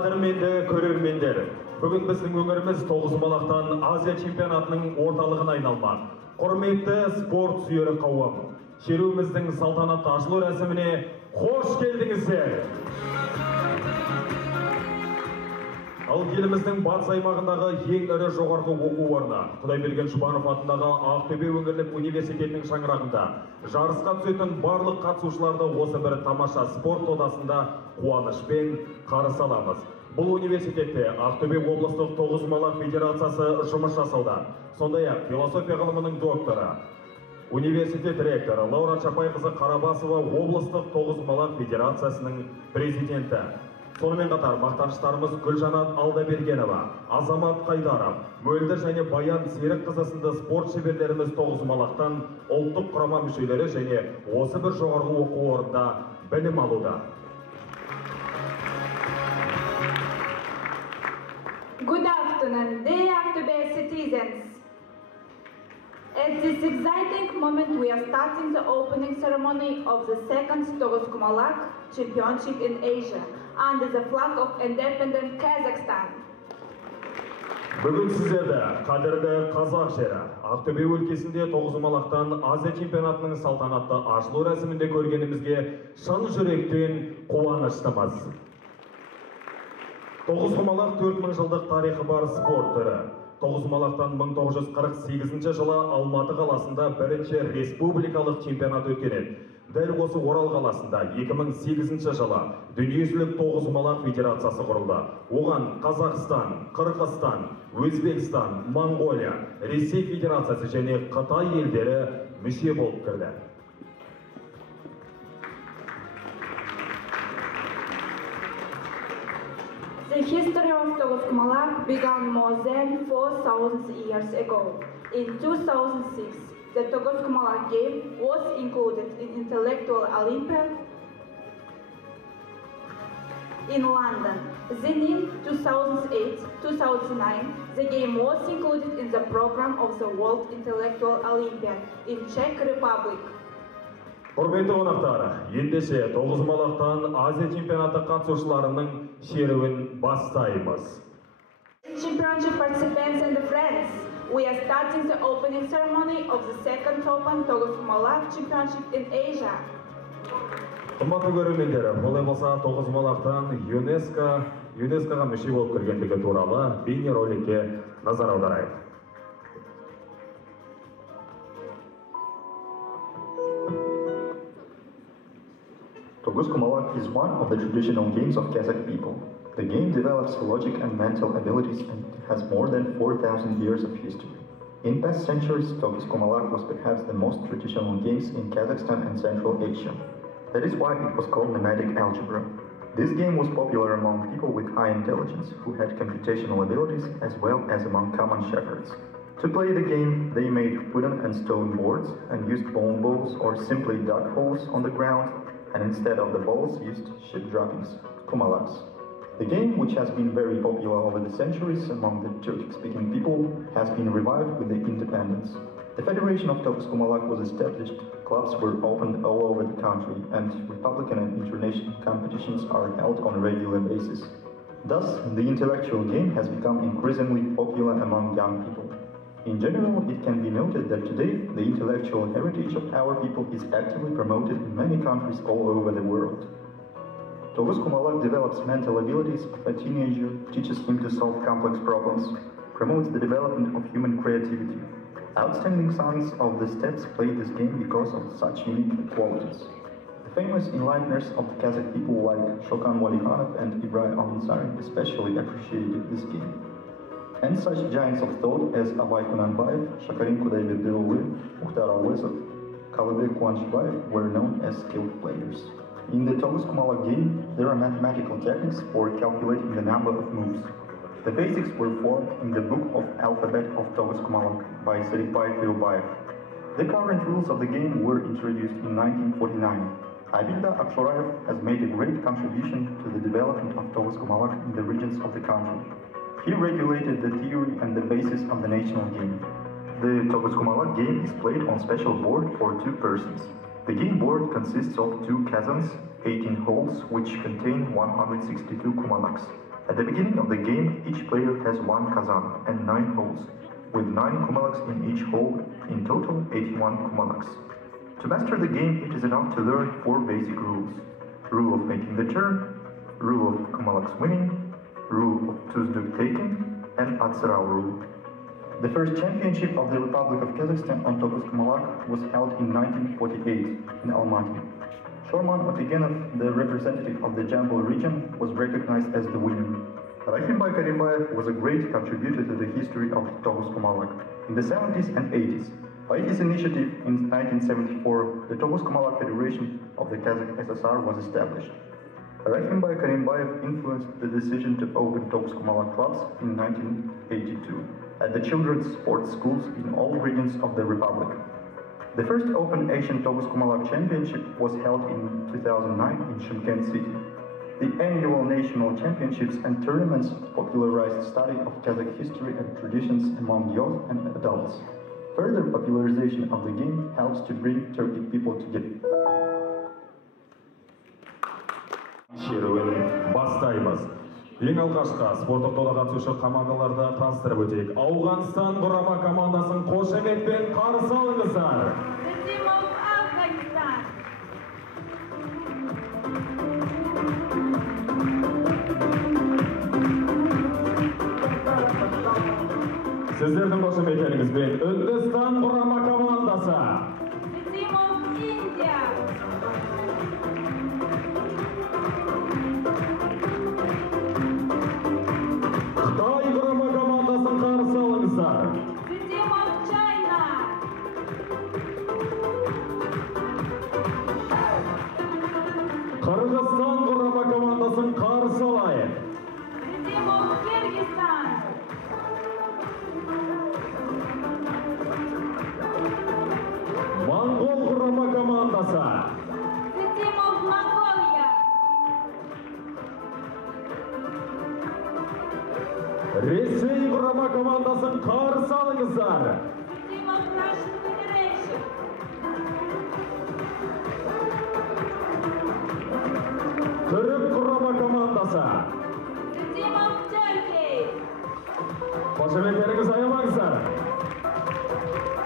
Қадірменді көрермендер, бүгін біздің өңіріміз тоғызқұмалақтан Азия чемпионатының орталығына айналмақ. Құрметті спорт сүйері қауым, шеруіміздің салтанатты ашылу рәсіміне қош келдіңіздер. Ал еліміздің батыс аймағындағы ең ірі жоғарғы оқу орны Құдайберген Жұбанов атындағы Ақтөбе өңірлік университетінің шаңырағында жарысқа түсетін барлық қатысушыларды осы бір тамаша спорт додасында қуанышпен қарсы аламыз. Бұл университетте Ақтөбе облыстық тоғызқұмалақ федерациясы жұмыс жасауда. Сондай-ақ философия ғылымының докторы, университет ректоры Лаура Чапайқызы Қарабасова облыстық тоғызқұмалақ федерациясының президенті. Сонымен қатар мақтаныштарымыз Гүлжанат Алдабергенова, Азамат Қайдаров, Мөлдір және Баян Серікқызы сынды спорт шеберлеріміз тоғызқұмалақтан ұлттық құрама мүшелері және осы бір жоғарғы оқу орнында білім алуда. Good afternoon, dear Ақтөбе citizens. At this exciting moment, we are starting the opening ceremony of the second Toғызқұмалақ Championship in Asia under the flag of independent Kazakhstan. Бүгін сіздерді, қадірлі қазақ жері, Ақтөбе өлкесінде тоғызқұмалақтан Азия чемпионатының салтанатты ашылу рәсімінде көргенімізге шын жүректен қуаныштымыз. Тоғызқұмалақ 4000 жылдық тарихы бар спорт түрі. Тоғызқұмалақтан 1948 жылы Алматы қаласында бірінші республикалық чемпионат өткен еді. Дәл осы Орал қаласында 2008 жылы Дүниежүзілік тоғызқұмалақ федерациясы құрылды. Оған Қазақстан, Қырғызстан, Өзбекстан, Монғолия, Ресей федерациясы және Қытай елдері мүше болып кірді. The history of Toғызқұмалақ began more than 4,000 years ago. In 2006, the Toғызқұмалақ game was included in Intellectual Olympiad in London. Then in 2008-2009, the game was included in the program of the World Intellectual Olympiad in Czech Republic. Құрметті қонақтар, ендеше тоғызқұмалақтан Азия чемпионаты қатысушыларының шеруін бастаймыз. Championship participants and friends, we are starting the opening ceremony of the second Open Toғызқұмалақ Championship in Asia. Қымбатты көрермендер, олай болса тоғызқұмалақтан ЮНЕСКО-ға мүше болып кіргендігі туралы бейнероликке назар аударайық. Toғызқұмалақ is one of the traditional games of Kazakh people. The game develops logic and mental abilities and has more than 4,000 years of history. In past centuries, Toғызқұмалақ was perhaps the most traditional games in Kazakhstan and Central Asia. That is why it was called nomadic algebra. This game was popular among people with high intelligence who had computational abilities as well as among common shepherds. To play the game, they made wooden and stone boards and used bone balls or simply dug holes on the ground, and instead of the balls used ship droppings, kumalaks. The game, which has been very popular over the centuries among the Turkic-speaking people, has been revived with the independence. The Federation of Toғызқұмалақ was established, clubs were opened all over the country, and republican and international competitions are held on a regular basis. Thus, the intellectual game has become increasingly popular among young people. In general, it can be noted that today, the intellectual heritage of our people is actively promoted in many countries all over the world. Toғызқұмалақ develops mental abilities of a teenager, teaches him to solve complex problems, promotes the development of human creativity. Outstanding sons of the steppes play this game because of such unique qualities. The famous enlighteners of the Kazakh people like Shokan Walikhanov and Ibrahim Alnsari especially appreciated this game. And such giants of thought as Abay Kunanbayev, Shakarin Kudayberdioglu, Mukhtar Awesov, Kalabek Kuanchbayev were known as skilled players. In the Toğızқұмалақ game, there are mathematical techniques for calculating the number of moves. The basics were formed in the Book of Alphabet of Toğızқұмалақ by Serikbay Teobayev. The current rules of the game were introduced in 1949. Abilda Akshorayev has made a great contribution to the development of Toğızқұмалақ in the regions of the country. He regulated the theory and the basis of the national game. The Toğızқұмалақ game is played on special board for 2 persons. The game board consists of 2 kazans, 18 holes, which contain 162 kumalaks. At the beginning of the game, each player has one kazan and 9 holes, with 9 kumalaks in each hole, in total 81 kumalaks. To master the game, it is enough to learn 4 basic rules. Rule of making the turn, rule of kumalaks winning, rule of tuzduk taking, and atsarao rule. The first championship of the Republic of Kazakhstan on Togus Kumalak was held in 1948 in Almaty. Shorman Otegenov, the representative of the Jambul region, was recognized as the winner. Rakhimbai Karimbayev was a great contributor to the history of Togus Kumalak in the 70s and 80s. By his initiative in 1974, the Togus Kumalak Federation of the Kazakh SSR was established. Rakhimbai Karimbayev influenced the decision to open Togus Kumalak clubs in 1982 at the children's sports schools in all regions of the Republic. The first Open Asian Togus Kumalak Championship was held in 2009 in Shymkent City. The annual national championships and tournaments popularized study of Kazakh history and traditions among youth and adults. Further popularization of the game helps to bring Turkic people together. Шеруін бастаймыз. Ең алғашқы спорттық додаға қатысушы командаларды таныстырып өтейік. Ауғанстан құрама командасын қошеметпен қарсы алыңыздар. The team of Afghanistan. Сіздердің қошеметтеріңізбен Үндістан құрама командасы. The team of India. Қытай құрама командасын қарсы алыңыздар. The team of China. Қырғызстан құрама командасын қарсы алайық. The team of Kyrgyzstan. Моңғол құрама командасы. The team of Mongolia. Ресей құрама командасын қарсы алыңыздар. The team of Russian Federation. Түрік құрама командасы. The team of Turkey. Қошеметтеріңіз аямаңыздар.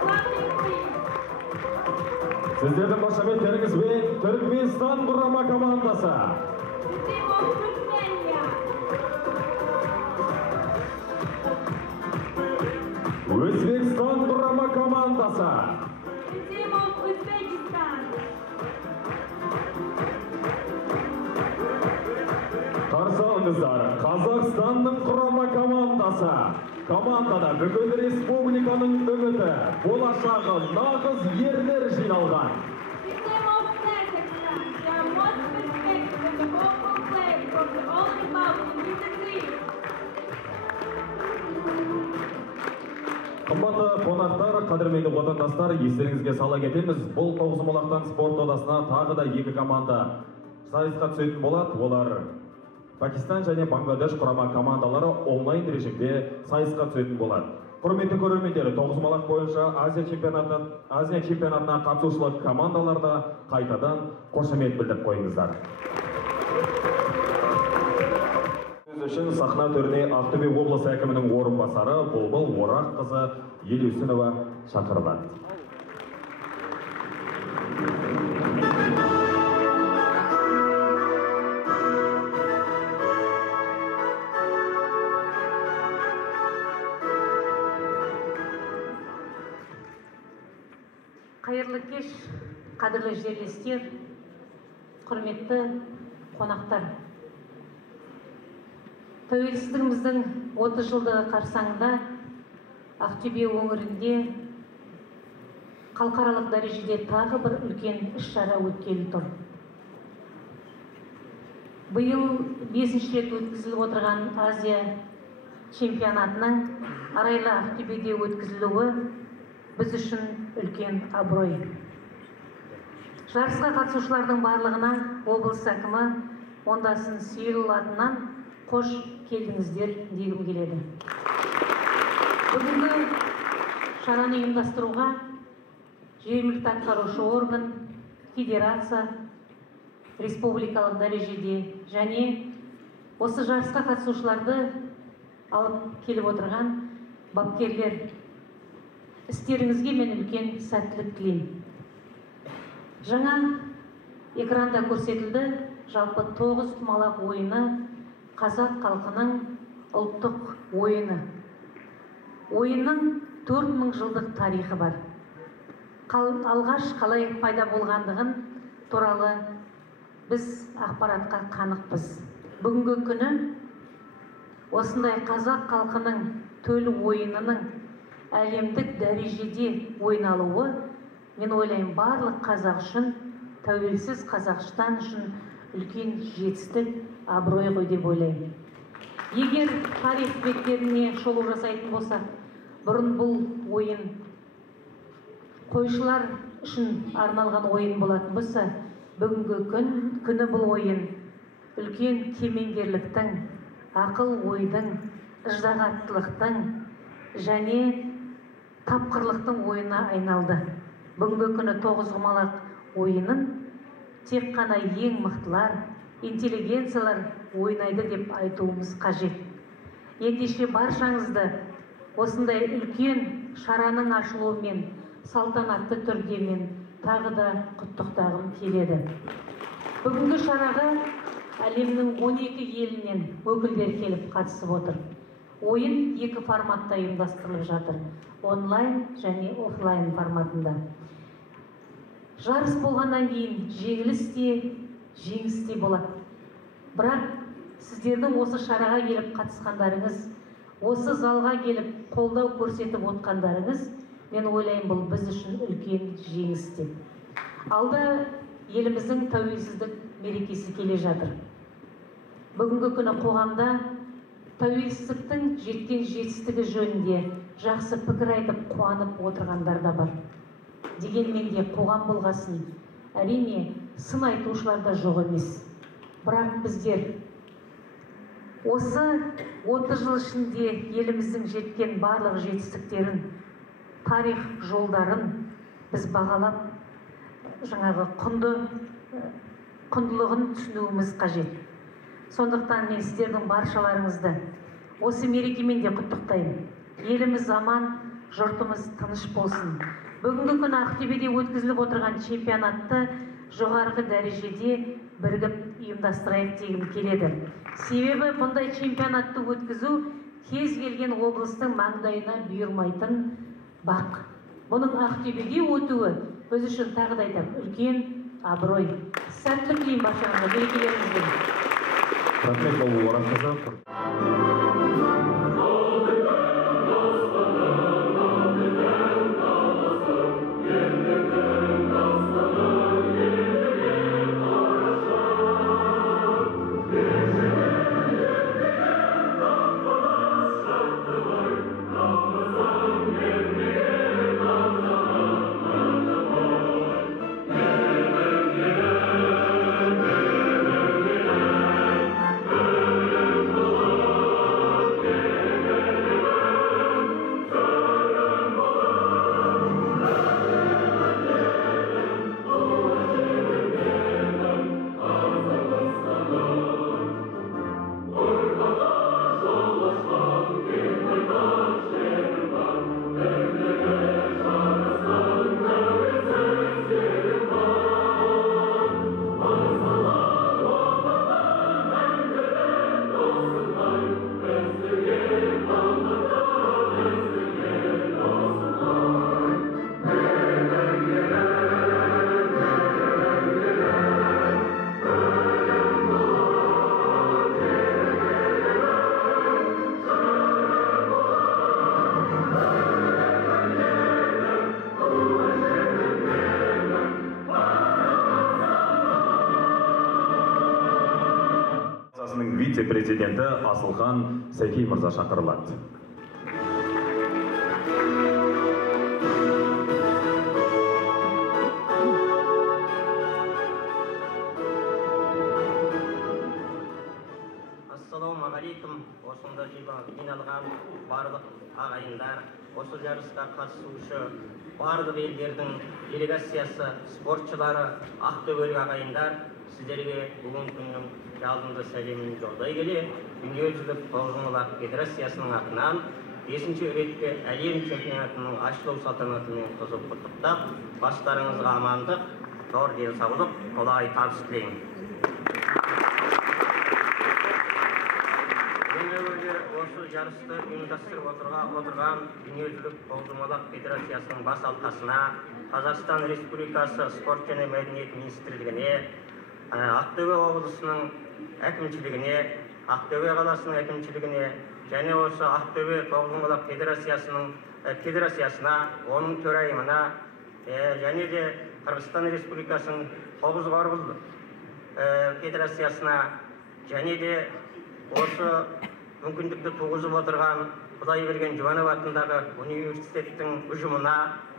Clapping please. Сіздердің қошеметтеріңізбен Түркменстан құрама командасы. The team of Turkmenia. Өзбекстан құрама командасы. The team of Uzbekistan. Қарсы алыңыздар. Қазақстанның құрама командасы. Командада бүкіл республиканың үміті, болашағы нағыз ерлер жиналған. The team of Kazakhstan. They are most respected and the vocal players from the whole republic in the team. Қымбатты қонақтар, қадірменді отандастар, естеріңізге сала кетеміз. Бұл Тоғызқұмалақтан спорт додасына тағы да 2 команда сайысқа түсетін болады. Олар Пакистан және Бангладеш құрама командалары онлайн режимде сайысқа түсетін болады. Құрметті көрермендер, Тоғызқұмалақ бойынша Азия чемпионатына қатысушылық командаларда қайтадан қошемет білдіріп қойыңыздар. Сөз үшін сахна төріне Ақтөбе облысы әкімінің орынбасары Бұлбұл Ораққызы Елеусінова шақырылады. Қайырлы кеш, қадірлі жерлестер, құрметті қонақтар. Тәуелсіздігіміздің 30 жылдығы қарсаңында Ақтөбе өңірінде халықаралық дәрежеде тағы бір үлкен іс-шара өткелі тұр. Биыл 5-ші рет өткізіліп отырған Азия чемпионатының арайлы Ақтөбеде өткізілуі біз үшін үлкен абырой. Жарысқа қатысушылардың барлығына облыс әкімі Ондасын Сейілұлы атынан қош келдіңіздер дегім келеді. Бүгінгі шараны ұйымдастыруға жергілікті атқарушы орган, федерация, республикалық дәрежеде және Осы жарысқа қатысушыларды алып келіп отырған бапкерлер, істеріңізге мен үлкен сәттілік тілеймін. Жаңа экранда көрсетілді, жалпы 9 құмалақ ойыны қазақ халқының ұлттық ойыны. Ойынның 4000 жылдық тарихы бар. Алғаш қалай пайда болғандығын туралы біз ақпаратқа қанықпыз. Бүгінгі күні осындай қазақ халқының төл ойынының әлемдік дәрежеде ойналуы, мен ойлаймын, барлық қазақ үшін, тәуелсіз Қазақстан үшін үлкен жетістік, абырой ғой деп ойлаймын. Егер тарих беттеріне шолу жасайтын болсақ, бұрын бұл ойын қойшылар үшін арналған ойын болатын болса, бүгінгі күні бұл ойын үлкен кемеңгерліктің, ақыл ойдың, ыждағаттылықтың және тапқырлықтың ойына айналды. Бүгінгі күні 9 құмалақ ойынын тек қана ең мықтылар, интеллигенциялар ойнайды деп айтуымыз қажет. Ендеше баршаңызды осындай үлкен шараның ашылуымен салтанатты түрде мен тағы да құттықтағым келеді. Бүгінгі шараға әлемнің 12 елінен өкілдер келіп қатысып отыр. Ойын 2 форматта ұйымдастырылып жатыр: онлайн және офлайн форматында. Жарыс болғаннан кейін жеңіліс те, жеңіс те болады. Бірақ сіздердің осы шараға келіп қатысқандарыңыз, осы залға келіп қолдау көрсетіп отқандарыңыз, мен ойлаймын, бұл біз үшін үлкен жеңіс деп. Алда еліміздің тәуелсіздік мерекесі келе жатыр. Бүгінгі күні қоғамда тәуелсіздіктің жеткен жетістігі жөнінде жақсы пікір айтып, қуанып отырғандар да бар. Дегенмен де қоғам болғасын, әрине сын айтушылар да жоқ емес. Бірақ біздер осы 30 жыл ішінде еліміздің жеткен барлық жетістіктерін, тарих жолдарын біз бағалап, жаңағы құндылығын түсінуіміз қажет. Сондықтан мен сіздердің баршаларыңызды осы мерекемен де құттықтаймын. Еліміз аман, жұртымыз тыныш болсын. Бүгінгі күні Ақтөбеде өткізіліп отырған чемпионатты жоғарғы дәрежеде бірігіп ұйымдастырайық дегім келеді. Себебі бұндай чемпионатты өткізу кез келген облыстың маңдайына бұйырмайтын бақ. Бұның Ақтөбеде өтуі біз үшін, тағы да айтам, үлкен абырой. Сәттілік тілеймін баршаңызға, мерекелеріңізбен. Рахмет болу орамқызы. Вице-президенті Асылхан Сәкей мырза шақырылады. Ассалаумағалейкум. Осында жиналған барлық ағайындар, осы жарысқа қатысушы барлық елдердің делегациясы, спортшылары, ақтөбелік ағайындар, сіздерге бүгінгі күннің жалынды сәлемін жолдай келе, Дүниежүзілік тоғызқұмалақ федерациясының атынан 5-ші ретте әлем чемпионатының ашылу салтанатымен құттықтап, бастарыңызға амандық, зор денсаулық, қолай табыс тілеймін. Осы жарысты ұйымдастырып отырған Дүниежүзілік тоғызқұмалақ федерациясының бас алқасына, Қазақстан Республикасы спорт және мәдениет министрлігіне, Ақтөбе облысының әкімшілігіне, Ақтөбе қаласының әкімшілігіне, және осы Ақтөбе тоғызқұмалақ федерациясына, оның төрайымына, және де Қырғызстан Республикасының Тоғызқұмалақ федерациясына, және де осы мүмкіндікті туғызып отырған Құдайберген Жұбанов атындағы университеттің ұжымына,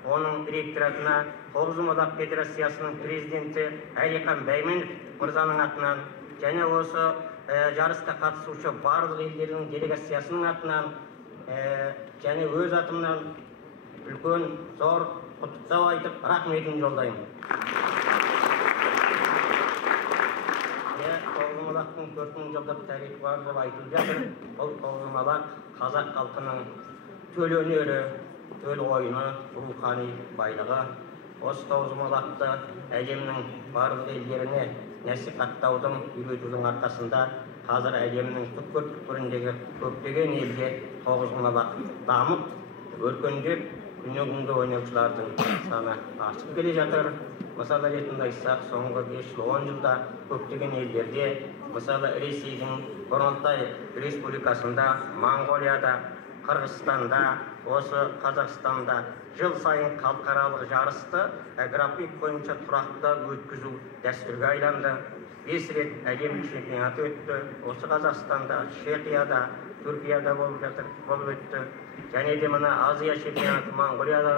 оның ректоратына, Тоғызқұмалақ федерациясының президенті Әлихан Бәйменов мырзаның атынан, және осы жарысқа қатысушы барлық елдердің делегациясының атынан, және өз атымнан үлкен зор құттықтау айтып, рахметімді жолдаймын. Тоғызқұмалақтың 4000 жылдық тарихы бар деп айтылып жатыр. Бұл тоғызқұмалақ қазақ халқының төл өнері, төл ойыны, рухани байлығы. Осы тоғызқұмалақты әлемнің барлық елдеріне насихаттаудың, үйретудің арқасында қазір әлемнің түкпір-түкпіріндегі көптеген елде тоғызқұмалақ дамып, өркендеп, күннен күнге ойнаушылардың саны артып келе жатыр. Мысалы ретінде айтсақ, соңғы 5-10 жылда көптеген елдерде, мысалы Ресейдің Құрылтай Республикасында, Моңғолияда, Қырғызстанда, осы Қазақстанда жыл сайын халықаралық жарысты график бойынша тұрақты өткізу дәстүрге айланды. 5 рет әлем чемпионаты өтті. Осы Қазақстанда, Чехияда, Түркияда болып өтті. Және де мына Азия чемпионаты Моңғолияда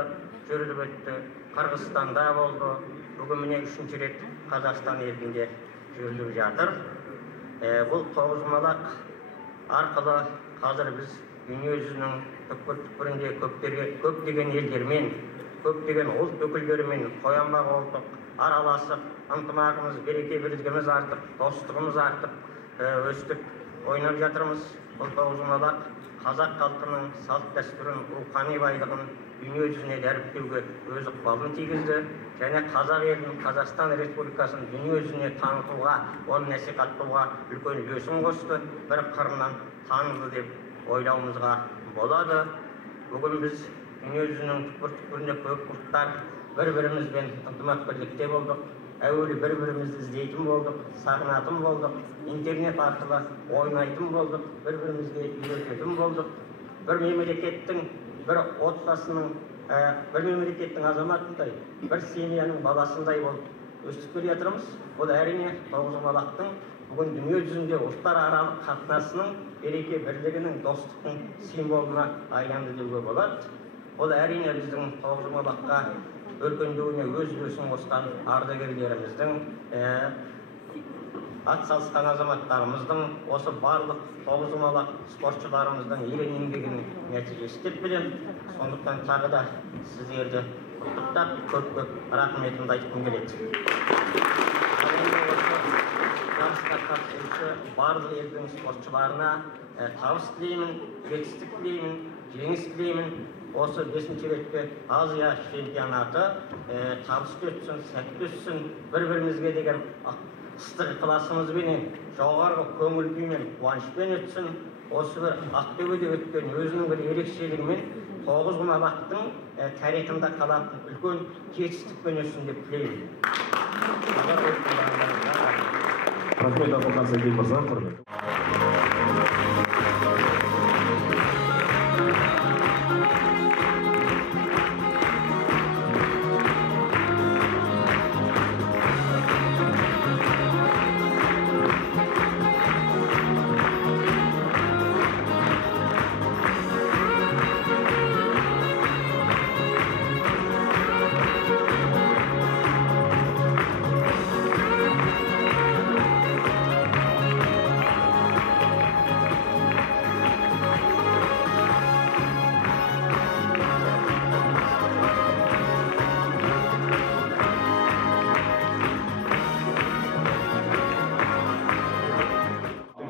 жүріліп өтті. Қырғызстанда болды. Бүгін міне 3-ші рет Қазақстан елінде жүріліп жатыр. Бұл тоғызқұмалақ арқылы қазір біз дүниежүзінің түкпір-түкпірінде көптеген елдермен, көптеген ұлт өкілдерімен қоянбақ араласып, ынтымағымыз, береке-бірлігіміз артып, достығымыз артып, өстіп ойнап жатырмыз. Бұл тоғызқұмалақ қазақ халқының салт-дәстүрін, рухани байлығын дүниежүзіне дәріптеуге өз ықпалын тигізді, және қазақ елін, Қазақстан Республикасын дүниежүзіне танытуға, оны насихаттауға үлкен үлесін қосты, бір қырынан таныды деп ойлауымызға болады. Бүгін біз дүниежүзінің түкпір-түкпірінде көп ұлттар бір-бірімізбен ынтымақ бірлікте болдық. Әуелі бір-бірімізді іздейтін болдық, сағынатын болдық, интернет арқылы ойнайтын болдық, бір-бірімізге үйрететін болдық. Бір мемлекеттің, бір отбасының, бір мемлекеттің азаматындай, бір семьяның баласындай болып өстіп келе жатырмыз. Бұл әрине тоғызқұмалақтың бүгін дүние жүзінде ұлттар аралық қатынасының, береке бірлігінің, достықтың символына айланды деуге болады. Бұл әрине біздің тоғызқұмалаққа өркендеуіне өз үлесін қосқан ардагерлеріміздің, атсалысқан азаматтарымыздың, осы барлық тоғызқұмалақ спортшыларымыздың ерен еңбегінің нәтижесі деп білемін. Сондықтан тағы да сіздерді құттықтап, көп-көп рахметімді айтқым келеді. Жарысқа қатысушы барлық елдің спортшыларына табыс тілеймін, жетістік тілеймін, жеңіс тілеймін. Осы 5-ші ретте Азия чемпионаты табысты өтсін, сәтті өтсін, бір-бірімізге деген ыстық ықыласымызбенен, жоғарғы көңіл күймен, қуанышпен өтсін. Осы бір Ақтөбеде өткен өзінің бір ерекшелігімен тоғызқұмалақтың тарихында қалатын үлкен жетістікпен өтсін деп тілеймін. Рахмет Асылхан Сәкен мырза, құрмет.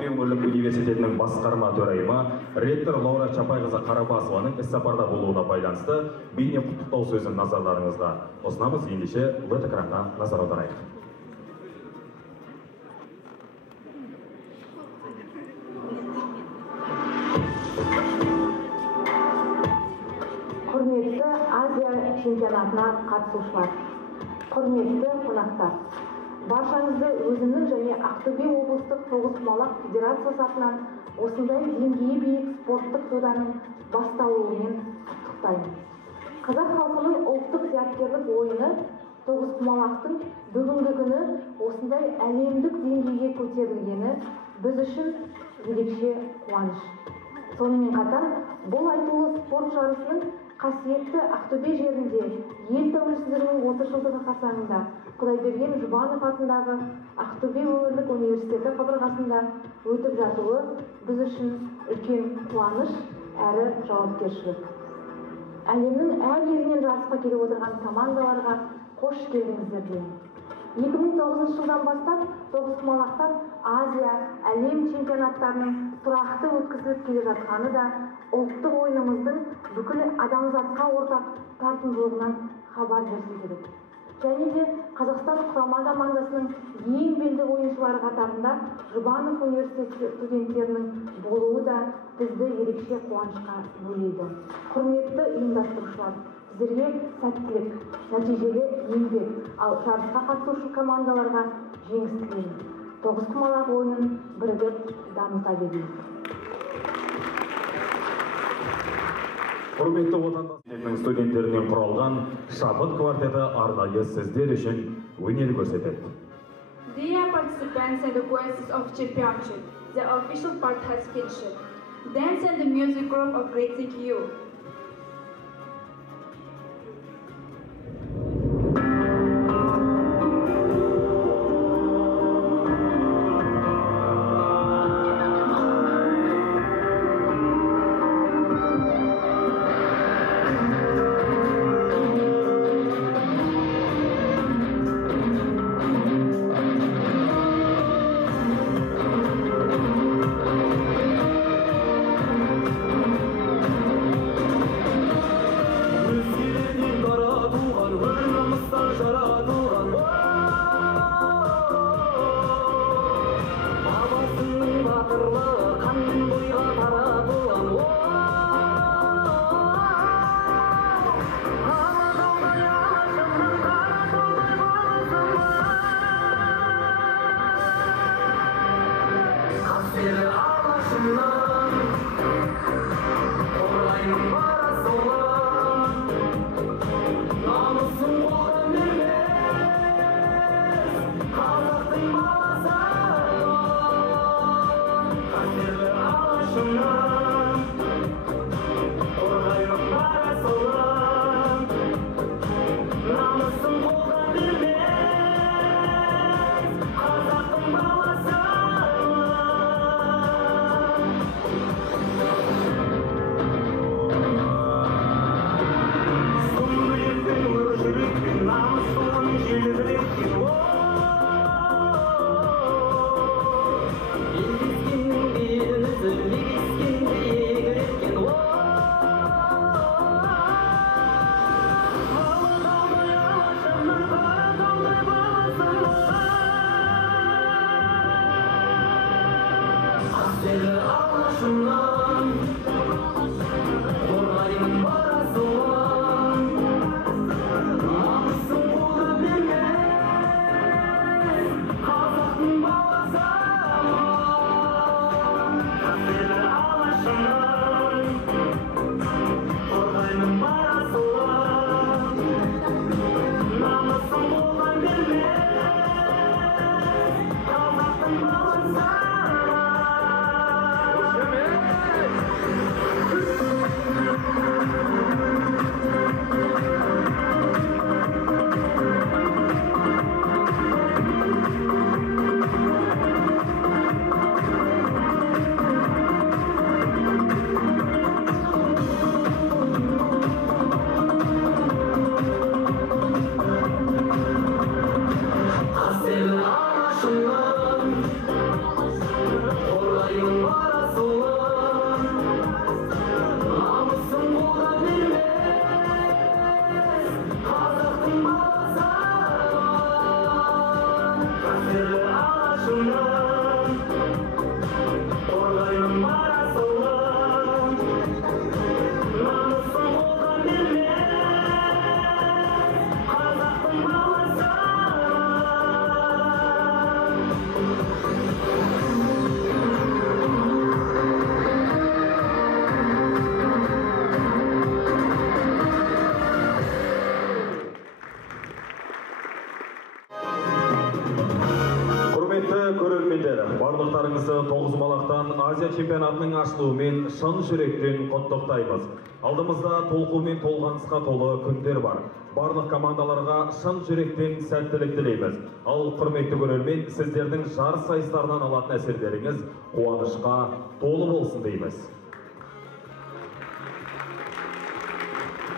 Ақтөбе өңірлік университетінің басқарма төрайымы ректор Лаура Чапайқызы Қарабасованың іс-сапарда болуына байланысты бейне құттықтау сөзін назарларыңызға ұсынамыз. Ендеше LED экранға назар аударайық. Құрметті Азия чемпионатына қатысушылар, құрметті қонақтар, баршаңызды өзімнің және Ақтөбе облыстық тоғызқұмалақ федерациясы атынан осындай деңгейі биік спорттық доданың басталуымен құттықтаймын. Қазақ халқының ұлттық зияткерлік ойыны тоғызқұмалақтың бүгінгі күні осындай әлемдік деңгейге көтерілгені біз үшін ерекше қуаныш. Сонымен қатар, бұл айтулы спорт жарысының қасиетті Ақтөбе жерінде ел тәуелсіздігінің 30 жылдығы қарсаңында Құдайберген Жұбанов атындағы Ақтөбе өңірлік университеті қабырғасында өтіп жатуы біз үшін үлкен қуаныш әрі жауапкершілік. Әлемнің әр елінен жарысқа келіп отырған командаларға қош келдіңіздер деймін. 2009 жылдан бастап тоғызқұмалақтан Азия, әлем чемпионаттарының тұрақты өткізіліп келе жатқаны да ұлттық ойынымыздың бүкіл адамзатқа ортақ тартымдылығынан хабар берсе керек. Және де Қазақстан құрама командасының ең белді ойыншылары қатарында Жұбанов университеті студенттерінің болуы да бізді ерекше қуанышқа бөлейді. Құрметті ұйымдастырушылар, сіздерге сәттілік, нәтижелі еңбек, ал жарысқа қатысушы командаларға жеңіс тілеймін. Тоғызқұмалақ ойынын бірігіп дамыта берейік. Құрметті отандастарының студенттерінен құралған шабыт квартеті арнайы сіздер үшін өнер көрсетеді. Dear participants and the guests of championship, the official part has finished. Dance and the music group of Great Thank You. Қорғайын парасылым, намысын қолдан бермес, қазақтың баласы. Құрметті көрермендер, барлықтарыңызды тоғызқұмалақтан Азия чемпионатының ашылуымен шын жүректен құттықтаймыз. Алдымызда толқумен толғанысқа толы күндер бар. Барлық командаларға шын жүректен сәттілік тілейміз. Ал құрметті көрермен, сіздердің жарыс сайыстарынан алатын әсерлеріңіз қуанышқа толы болсын дейміз.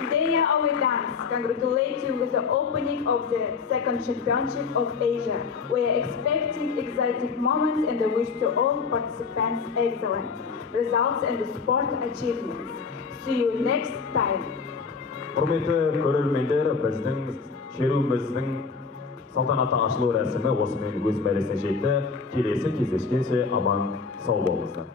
Deya Awedans congratulate you with the opening of the second championship of Asia. We are expecting exciting moments and wish to all participants excellent results and sport achievements. See you next time. Құрметті көрермендер, біздің шеруіміздің салтанатты ашылу рәсімі осымен өз мәресіне жетті. Келесі кездескенше аман сау болыңыздар.